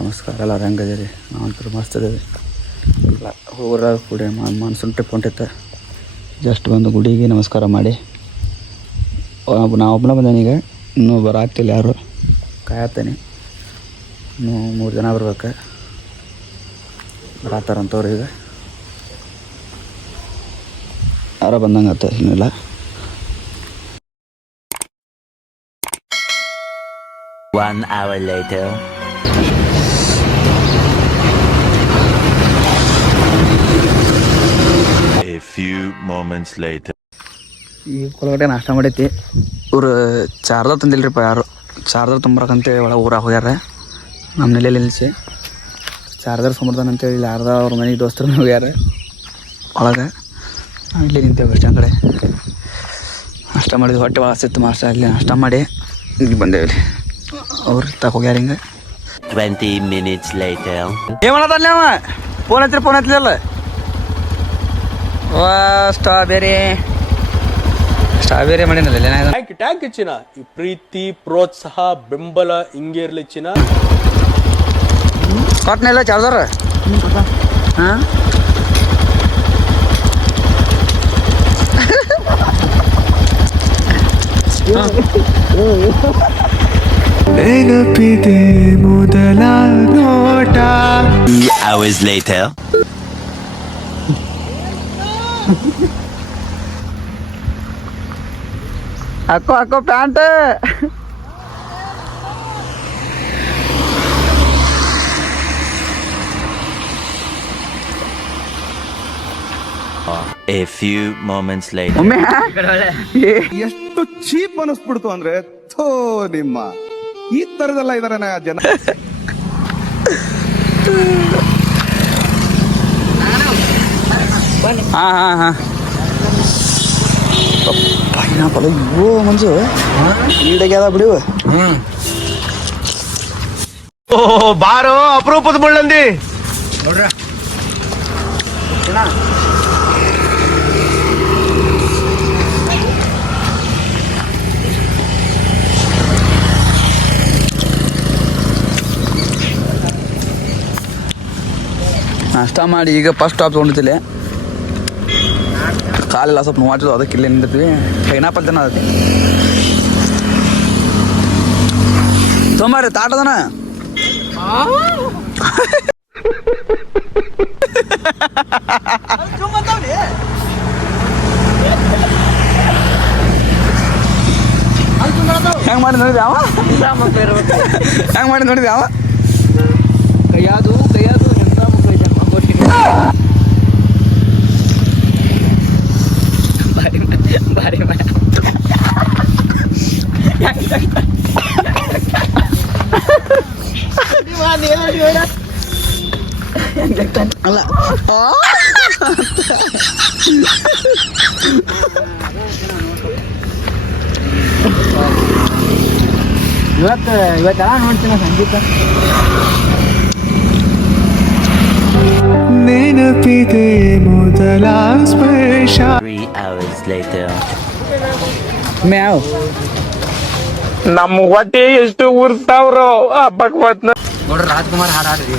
ನಮಸ್ಕಾರ ಎಲ್ಲರೂ ಹೆಂಗದಿರಿ? ನಾವಂತೂ ಮಸ್ತ್ ಅದೇವಿ. ಇಲ್ಲ ಊರಾಗ ಕೂಡಿ ಮಾನ್ಸೂನ್ ಟ್ರಿಪ್ ಹೊಂಟಿತ್ತು. ಜಸ್ಟ್ ಬಂದು ಗುಡಿಗೆ ನಮಸ್ಕಾರ ಮಾಡಿ ನಾ ಒಬ್ಬನೇ ಬಂದೇನೀಗ. ಇನ್ನೂ ಬರಾಗ್ತಿಲ್ಲ ಯಾರು, ಕಾಯತ್ತೀನಿ. ಇನ್ನೂ 3 ಜನ ಬರ್ಬೇಕು, ಬರತ್ತಾರಂತವ್ರು. ಈಗ ಯಾರೋ ಬಂದಂಗೆ ಆತ, ಇನ್ನಿಲ್ಲ. One hour later. A few moments later. ಈ ಕೊಳಗಡೆ ನಾಷ್ಟ ಮಾಡೈತಿ. ಇವ್ರು ಚಾರ್ಜರ್ ತಂದಿಲ್ರಿಪ್ಪ, ಯಾರು ಚಾರ್ಜರ್ ತುಂಬರಕಂತೇಳಿ ಒಳಗೆ ಊರಾಗ ಹೋಗ್ಯಾರ. ನಮ್ಮ ನೆಲೆಯಲ್ಲಿ ನಿಲ್ಲಿಸಿ ಚಾರ್ಜರ್ ಸಂಬರ್ದಾನಂತೇಳಿ ಇಲ್ಲಿ ಯಾರ್ದ ಅವ್ರ ಮನೆಗೆ ದೋಸ್ತರು ಹೋಗ್ಯಾರ ಒಳಗೆ. ನಾವು ಇಲ್ಲೇ ನಿಂತೇವೆ ಬಸ್ ಸ್ಟ್ಯಾಂಡ್ ಕಡೆ. ನಾಷ್ಟ ಮಾಡಿದ್ವಿ, ಹೊಟ್ಟೆ ಭಾಳ ಸಿತ್ತು. ಮಾಸ್ಟ ಅಲ್ಲಿ ನಾಷ್ಟ ಮಾಡಿ ಇಲ್ಲಿ ಬಂದೇವಿ. ಅವ್ರು ಹೋಗ್ಯಾರ ಹಿಂಗೆ. 20 minutes later. ಏನು ಮಾಡತ್ತಲ್ಲ ಅವ? ಫೋನ್ ಹತ್ತಿರಲ್ಲ. ಸ್ಟ್ರಾಬೆರಿ ಮಾಡಿನಲ್ಲ ಟ್ಯಾಂಕ್ ಇಚ್ಚಿನ ಈ ಪ್ರೀತಿ ಪ್ರೋತ್ಸಾಹ ಬೆಂಬಲ ಹಿಂಗೆ ಇರ್ಲಿ ಚಿನ್ನ. ಕೊಟ್ಟನೆಲ್ಲ ಚಾರ್ಜರ್. ಹಾಂ ನೆನಪಿದೆ ಮೊದಲ ನೋಟ. 2 hours later. ಹಾಕೋ pant. A few moments later. ಒಮ್ಮೆ ಎಷ್ಟು ಚೀಪ್ ಅನಿಸ್ಬಿಡ್ತು ಅಂದ್ರೆ, ಥೋ ನಿಮ್ಮ ಈ ತರದೆಲ್ಲ ಇದಾರೆ ಜನ. ಹಾಂ ಪೈನಾಪಲ್. ಅಯ್ಯೋ ಮಂಜು, ಈಡಾಗ್ಯದ ಬಿಡಿವು. ಬಾರೋ ಅಪರೂಪದ ಮುಳ್ಳಂದಿ ನೋಡ್ರ. ನಾಷ್ಟ ಮಾಡಿ ಈಗ ಫಸ್ಟ್ ಸ್ಟಾಪ್ ತೊಗೊಂಡಿದ್ದಿಲ್ಲ. ಕಾಲೆಲ್ಲ ಸ್ವಲ್ಪ ನೋವಾಟಿದ್ದು, ಅದಕ್ಕೆ ಇಲ್ಲೇ ನಿಂದಿರ್ತೀವಿ. ಪೈನಾಪಲ್ ಜನ ಅದಕ್ಕೆ ತೊಂಬರ್ರಿ ತಾಟದನ. ಹೆಂಗ್ ಮಾಡಿ ನೋಡಿದ್ವಿ ಅವ? ಹೆಂಗ್ ಮಾಡಿ ನೋಡಿದ್ವಿ ಅವ? ಕೈಯಾದು ಅಲ್ಲ ಇವತ್ತು ನೋಡ್ತೀನಿ ಸಂಗೀತ. ನೆನಪಿದೆ ಮೊದಲ ಸ್ಪರ್ಶ. 3 hours later. ಮ್ಯಾವ್ ನಮ್ಮ ಹೊಟ್ಟೆ ಎಷ್ಟು ಉರ್ತಾವ್ರೋ ಹಬ್ಬಕ್ ಬಂತ ನೋಡ್ರಿ. ರಾಜ್ಕುಮಾರ್ ಹಾಡಾಡ್ರಿ.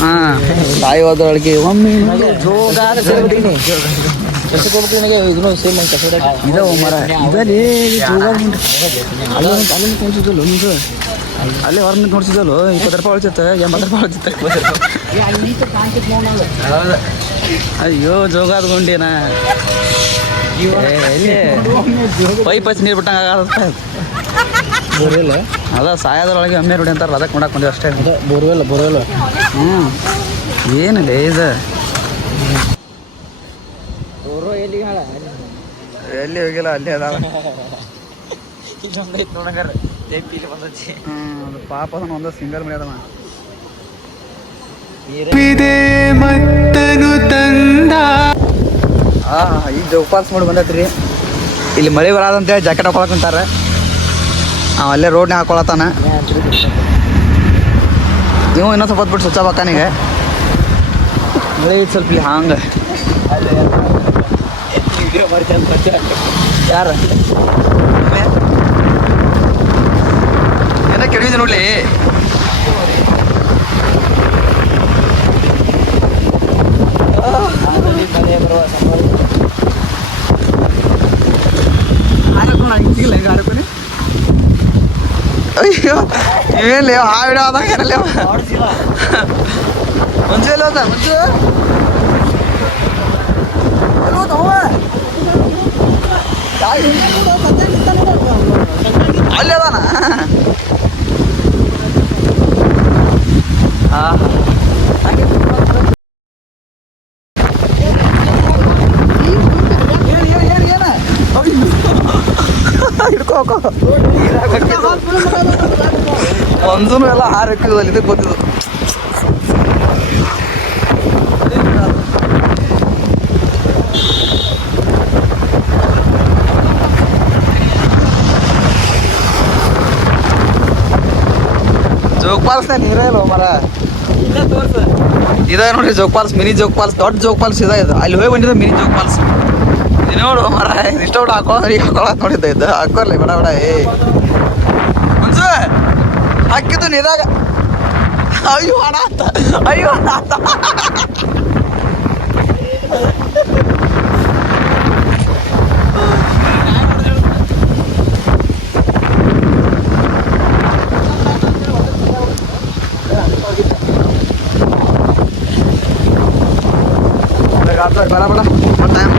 ಹಾಂ, ತಾಯಿ ಹೋದೊಳಗೆ ಒಮ್ಮೆ ಜೋಗಾದ ಇದೋ ಮರ ಇದಲ್ಲಿ ಅಲ್ಲಿ ತೋರಿಸಿದಲ್ಲ ನಿಮ್ದು. ಅಲ್ಲೇ ಹೊರ ನಿಂತು ನೋಡ್ಸಿದಲ್ಲ. 20 ರೂಪಾಯಿ ಉಳಿಸುತ್ತೆ, 80 ರೂಪಾಯಿ ಉಳಿಸುತ್ತೆ. ಅಯ್ಯೋ ಜೋಗಾದ ಗುಂಡಿನ ಎಲ್ಲಿ ಪೈಪ್ ಹಚ್ಚಿ ನೀರು ಬಿಟ್ಟಂಗೆ ಆಗತ್ತೆ. ಅದ ಸಾಯದ್ರೊಳಗೆ ಒಮ್ಮೆ ನೋಡಿ ಅಂತಾರೆ, ಅದಕ್ಕೆ ನೋಡಕ್ಕೆ ಬಂದೇವೆ ಅಷ್ಟೇ. ಬೋರ್ವೆಲ್ಲ. ಏನಿಲ್ಲ ಇದು ಎಲ್ಲಿ ಹೋಗಿಲ್ಲ, ಅಲ್ಲೇ ಅದಾವ. ಪಾಪ ಅದನ್ನ ಒಂದು ಸಿಂಗಲ್ ಮನೆ ಅದಮ್ಮ. ಮತ್ತನು ತಂದ. ಈಗ ಜೋಪಾಲ್ಸ್ ಮಾಡಿ ಬಂದೈತ್ರಿ. ಇಲ್ಲಿ ಮಳೆ ಬರೋದಂತೇಳಿ ಜಾಕೆಟ್ ಹಾಕೊಳಕ್ ಕುಂತಾರೆ. ಅವ ಅಲ್ಲೇ ರೋಡ್ನಾಗ ಹಾಕೊಳತಾನ. ನೀವು ಇನ್ನೊಂದು ಸ್ವಲ್ಪ ಹೊತ್ಬಿಟ್ಟು ಸ್ವಚ್ಛ ಬಾಕಾನಿಗೆ ಮಳೆ ಐತೆ ಸ್ವಲ್ಪ ಇಲ್ಲಿ ಹಂಗೆ. ಯಾರು ಏನೋ ಕೆಡವಿದೆ ನೋಡ್ಲಿ. ಏನ್ಲೇ ಆ ವಿಡಿಯೋ ಆದಾಗ ಏನಲ್ಲ ಮಂಜು ಎಲ್ಲ ಹೋದ ಮಂಜು ಅಲ್ಲಿ ಅದಾನ ಹಿಡ್ಕೋಕೋ ಒಂದೂ ಎಲ್ಲ ಹಾರಕ್ಕಿದಲ್ಲಿ ಇದಕ್ಕೆ ಗೊತ್ತಿದ್ದು ಜೋಗ್ ಫಾಲ್ಸ್ನ ನೀರೇ ಇಲ್ಲ ಮರ ಇದ ನೋಡ್ರಿ Jog Falls mini Jog Falls ದೊಡ್ಡ ಜೋಗ್ ಫಾಲ್ಸ್ ಇದೆ ಇದು ಅಲ್ಲಿ ಹೋಗಿ ಬಂದಿದ್ದ ಮಿನಿ ಜೋಗ್ ಫಾಲ್ಸ್ ಇದು ನೋಡು ಮರ ಇಷ್ಟ ಬಿಟ್ಟು ಹಾಕೋದ್ರೆ ಈಗ ಹಾಕೊಳಕ್ ನೋಡಿದ್ದೆ ಇದು ಹಾಕೋರ್ಲಿ ಬೇಡ ಬೇಡ ಮನ್ಸು ಹಾಕಿದ್ದು ನೀರಾಗ ಅಯ್ಯೋ ಹಣ ಅಂತ ಅಯ್ಯೋ ಹಣ ಅಂತ ಬೇಡ ಬೇಡ ಟೈಮ್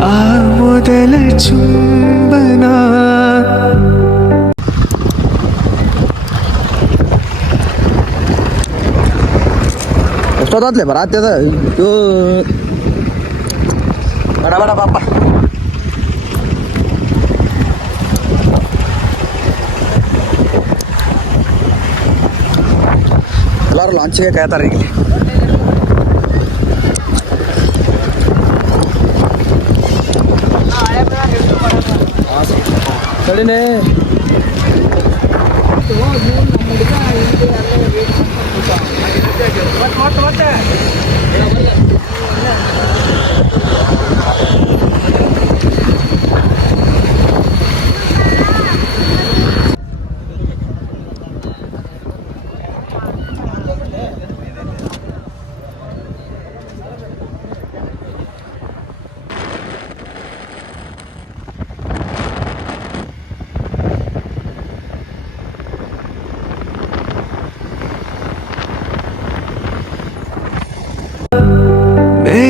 ಆ ಮೊದಲ ಚುಂಬನ ಎಷ್ಟೊತ್ತಲೆ ಬರಾತ್ಯದ ಇದು ಬೇಡ ಬೇಡ ಪಾಪ ಎಲ್ಲರೂ ಲಾಂಚಿಗೆ ಕಾಯ್ತಾರೆ ಈಗ ಕಡಿನೇ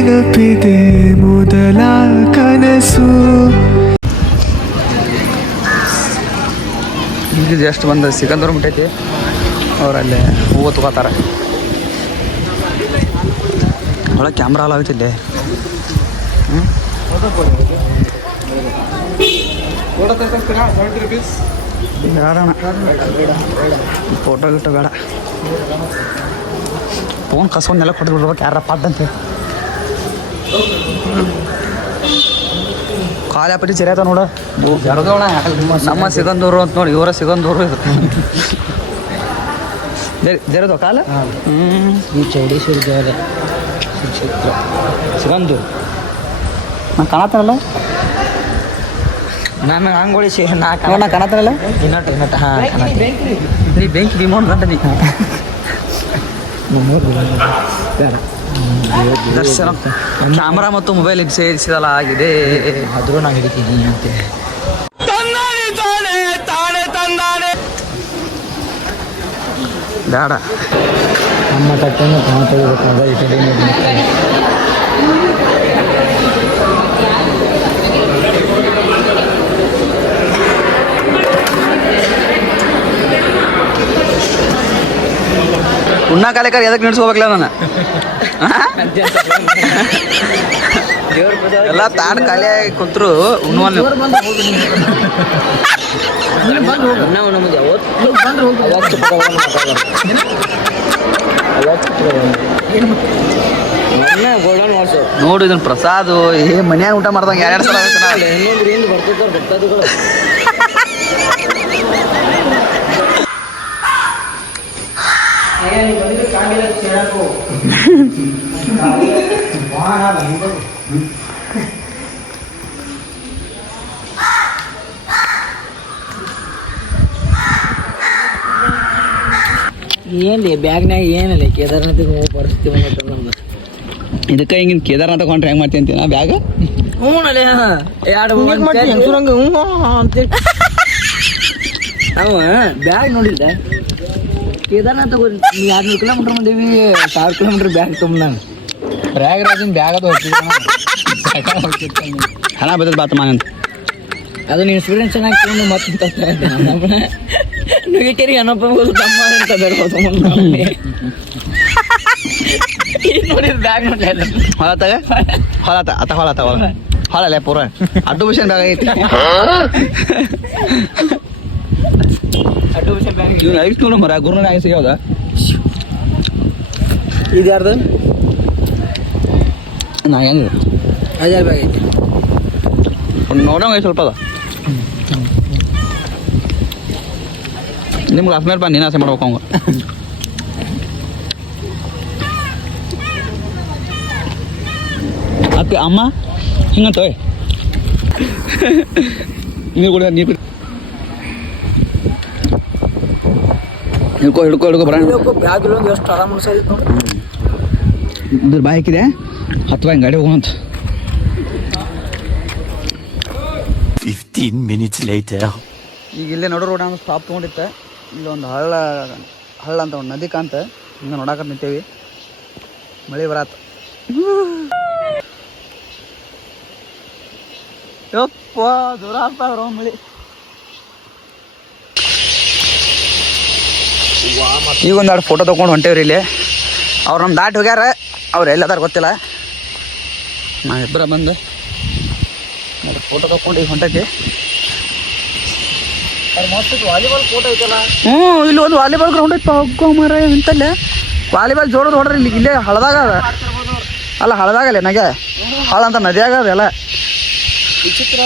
ನೆನಪಿದೆ ಮೊದಲ ಕನಸು ಈಗ ಜಸ್ಟ್ ಬಂದು ಸಿಕಂದೂರು ಮುಟ್ಟೈತಿ ಅವರಲ್ಲಿ ಹೂವು ತಗೋತಾರೆ ಒಳಗೆ ಕ್ಯಾಮ್ರಾ ಎಲ್ಲ ಆಗುತ್ತಿಲ್ಲೇ ಬೇಡಣ ಫೋಟೋ ಗಿಟ್ಟು ಬೇಡ ಫೋನ್ ಕಸ್ಕೊಂಡು ನೆಲ ಕೊಟ್ಟು ಬಿಡ್ಬೇಕು ಯಾರ ಪಾದಂತೆ ಕಾಲಾಪಟ್ಟಿ ಚಿರಾಯ್ತಾವ ನೋಡು ನಮ್ಮ ಸಿಗಂದೂರು ಅಂತ ನೋಡಿ ಇವರ ಸಿಗಂದೂರು ಇದು ಜರದು ಕಾಲ ಈ ಚೌಡೇಶ್ವರಿ ದೇವಾಲಯ ಕ್ಷೇತ್ರ ಸಿಗಂದೂರು ನಾನು ಕಾಣತ್ತಾನಲ್ಲ ನಾನು ಹಂಗೊಳಿಸಿ ನಾ ಕಾಣತ್ತಾನಲ್ಲ ಇನ್ನಟ್ ಹಾಂ ನೀ ಬೆಂಕಿ ಡಿಮೌಂಟ್ ಗಂಟ ನೀ ದರ್ಶನ ಕ್ಯಾಮ್ರಾ ಮತ್ತು ಮೊಬೈಲ್ ಸೇರಿಸಿದಲ್ಲ ಆಗಿದೆ ಆದರೂ ನಾನು ಹಿಡಿತೀನಿ ಅಂತೆ ಬೇಡ ನಮ್ಮ ತಟ್ಟೆಯನ್ನು ತಾವು ತೆಗಿಬೇಕಾದ ಈ ಕಡೆ ಉಣ್ಣ ಕಾಲೇಕರ್ ಎದಕ್ಕೆ ನಿಡ್ಸ್ಕೋಬೇಕಲ್ಲ ನಾನು ಎಲ್ಲ ತಾಡ್ ಖಾಲಿ ಕುಂತರು ಉಣ್ಣುವಲ್ಲಿ ನೋಡು ಇದನ್ನ ಪ್ರಸಾದ್ ಮನ್ಯಾಗ ಊಟ ಮಾಡ್ದಂಗೆ ಎರಡು ಸಲ ಏನ್ಲಿ ಬ್ಯಾಗ್ನಾಗ ಏನಿಲ್ಲ ಕೇದಾರ್ನಾಥಿಗೆ ಹೋಗಿ ಪರಿಸ್ಥಿತಿ ಬಂದೈತೆ ನಮ್ದು ಇದಕ್ಕೆ ಹಿಂಗಿನ ಕೇದಾರ್ನಾಥ ಕೊಂಡ್ರೆ ಹೆಂಗೆ ಮಾಡ್ತೀನಿ ಅಂತೀನ ಬ್ಯಾಗ್ ಹ್ಞೂ ಅಲ್ಲೇ ಹೆಂಗ್ಸುರಂಗ ಹ್ಞೂ ಅಂತ ಅವ ಬ್ಯಾಗ್ ನೋಡಿಲ್ಲ ಕೇದಾರ್ನಾಥ್ 200 ಕಿಲೋಮೀಟರ್ ಬಂದೀವಿ 1000 ಕಿಲೋಮೀಟರ್ ಬ್ಯಾಗ್ ತುಂಬ ನಾನು ಪ್ರಯಾಗರಾಜನ್ ಬ್ಯಾಗ್ ಅದು ಹಣ ಬದಲ್ ಬಾತ ಮಾನಂತ ಅದನ್ನ ಇನ್ಸೂರೆನ್ಸ್ ಚೆನ್ನಾಗಿ ತಗೊಂಡು ಮತ್ತೆ ನುಗಿಟೇರಿಗೆ ಅನಪ್ಪಗಳು ತಮ್ಮ ಅಂತ ಬರ್ಬೋದು ನೋಡಿದ ಬ್ಯಾಗ್ ನೋಡ್ಲಿಲ್ಲ ಹೊಲತ್ತಾಗ ಹೊಲತ್ತ ಹೊಲಲ್ಲ ಪೂರ ಅಡ್ಡು ವಿಷಯ ಬ್ಯಾಗ್ ಐತಿ ಇವ್ನು ಐಸ್ ನೋಡು ಮರ ಗುರುನ ಐಸ್ ಯಾವ್ದ ಇದು ಯಾರ್ದು ನಾ ಹೆಂಗೆ ಅಜಾರ್ ಬ್ಯಾಗ್ ಐತಿ ನೋಡೋಂಗ ಸ್ವಲ್ಪ ಅದ ನಿಮ್ಗೆ ಅಸ್ಮೇಲೆ ಬಂದು ನೀನು ಆಸೆ ಮಾಡ್ಬೇಕು ಅವಂಗ ಅತ್ತೆ ಅಮ್ಮ ಹಿಂಗಂತ ನೀರು ಕುಡಿದ ನೀರು ಹಿಡ್ಕೊ ಬರೋಣ ಬ್ಯಾಗ್ ಇಲ್ಲೊಂದು ಎಷ್ಟು ಆರಾಮ ಅನ್ಸಾಯ್ತು ನೋಡಿ ಇದ್ರ ಬಾಯ್ ಹಾಕಿದೆ ಹತ್ತು ಗಾಡಿ ಹೋಗೋಂತ 15 minutes later. ಈಗ ಇಲ್ಲೇ ನೋಡೋ ರೋಡ್ ನಾನು ಸ್ಟಾಪ್ ತೊಗೊಂಡಿತ್ತೆ ಇಲ್ಲೊಂದು ಹಳ್ಳ ಅಂತ ಒಂದು ನದಿ ಕಾಂತ ಹಿಂಗೆ ನೋಡಾಕ ನಿಂತೇವಿ ಮಳೆ ಬರತ್ತ ಯಪ್ಪ ದೂರ ಆಗ್ತಾವ್ರ ಮಳೆ ಈಗ ಒಂದೆರಡು ಫೋಟೋ ತೊಗೊಂಡು ಹೊಂಟೇವ್ರಿ ಇಲ್ಲಿ ಅವ್ರು ನಮ್ಮ ದಾಟಿ ಹೋಗ್ಯಾರ ಅವ್ರು ಎಲ್ಲದಾರ ಗೊತ್ತಿಲ್ಲ ನಾವಿಬ್ಬರ ಬಂದು ಫೋಟೋ ತೊಗೊಂಡು ಈಗ ಹೊಂಟೈತಿ ವಾಲಿಬಾಲ್ ಕೋರ್ಟ್ ಐತಲ್ಲ ಇಲ್ಲಿ ಒಂದು ವಾಲಿಬಾಲ್ ಗ್ರೌಂಡ್ ಐತಿ ಹೋಗೋ ಮರ ಇಂತಲ್ಲೇ ವಾಲಿಬಾಲ್ ಜೋಡೋದು ಹೊಡ್ರಿ ಇಲ್ಲಿ ಇಲ್ಲೇ ಹಳದಾಗ ಅದ ಅಲ್ಲ ಹಳದಾಗಲ್ಲ ನಗೆ ಹಳ ಅಂತ ನದಿಯಾಗ ಅದೆಲ್ಲ ವಿಚಿತ್ರ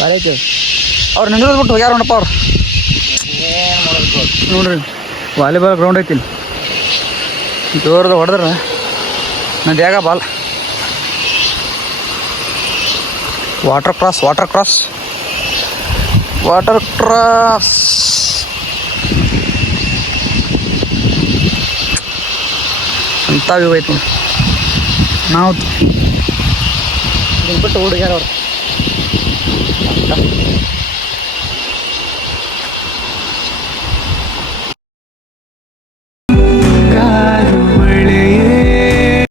ಬಾರಿ ಐತಿ ಅವ್ರು ನಿಂದ್ರದ್ ಬಿಟ್ಟು ಹೋಗ್ಯಾರ ನೋಡಪ್ಪ ಅವ್ರು ನೋಡ್ರಿ ವಾಲಿಬಾಲ್ ಗ್ರೌಂಡ್ ಐತಿ ಇಲ್ಲಿ ಜೋರ್ದು ಹೊಡೆದ್ರ ನದಿಯಾಗ ಬಾಲ್ ವಾಟರ್ ಕ್ರಾಸ್ ಅಂತ ವ್ಯೂ ಐತಿ ನಾವು ಬಿಟ್ಟು ಹುಡುಗ್ಯಾರ ಅವ್ರು